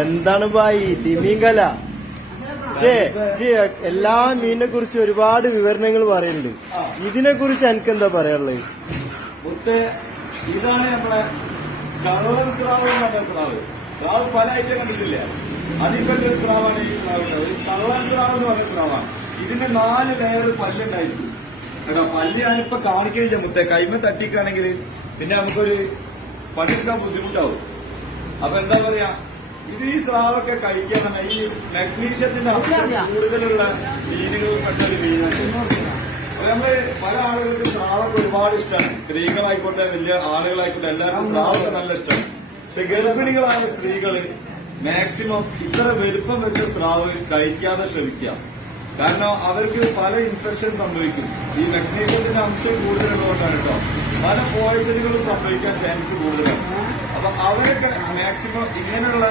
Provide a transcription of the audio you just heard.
എന്താണ് ബായി തിമീങ്കല എല്ലാ മീനിനെ കുറിച്ച് ഒരുപാട് വിവരണങ്ങൾ പറയുന്നുണ്ട്. ഇതിനെ കുറിച്ച് എനിക്ക് എന്താ പറയാനുള്ളത്? ഇതാണ് നമ്മളെ കളർ സ്രാവ് എന്ന് പറഞ്ഞ സ്രാവ്. സ്രാവ് പല ഐറ്റം കണ്ടിട്ടില്ല. അതിൽപ്പെട്ടൊരു സ്രാവാണ് ഈ സ്രാവുള്ളത്. കളർ സ്രാവ് എന്ന് പറഞ്ഞ സ്രാവാണ്. ഇതിന്റെ 4 ലെയർ പല്ലുണ്ടായിരിക്കും കേട്ടോ. പല്ല് ഞാനിപ്പോ കാണിക്കണില്ല മുത്തേ. കൈമ തട്ടിക്കാണെങ്കിൽ പിന്നെ നമുക്കൊരു പണിയെടുക്കാൻ ബുദ്ധിമുട്ടാവും. അപ്പൊ എന്താ പറയാ, ഇത് ഈ സ്രാവൊക്കെ കഴിക്കാൻ ഈ മഗ്നീഷ്യത്തിന്റെ അംശം കൂടുതലുള്ള മീനുകൾ പെട്ടൊരു മീനാണ്. അപ്പൊ നമ്മള് പല ആളുകൾക്ക് സ്രാവൊക്കെ ഒരുപാട് ഇഷ്ടമാണ്. സ്ത്രീകളായിക്കോട്ടെ വലിയ ആളുകളായിക്കോട്ടെ എല്ലാവർക്കും സ്രാവൊക്കെ നല്ല ഇഷ്ടമാണ്. പക്ഷെ ഗർഭിണികളായ സ്ത്രീകള് മാക്സിമം ഇത്ര വലുപ്പം വെച്ച സ്രാവ് കഴിക്കാതെ ശ്രമിക്കുക. കാരണം അവർക്ക് പല ഇൻഫെക്ഷൻ സംഭവിക്കും. ഈ മഗ്നീഷ്യത്തിന്റെ അംശം കൂടുതലുള്ളതുകൊണ്ടാണ് കേട്ടോ. പല പോയിസണുകളും സംഭവിക്കാൻ ചാൻസ് കൂടുതലാണ്. അപ്പൊ അവരൊക്കെ മാക്സിമം ഇങ്ങനെയുള്ള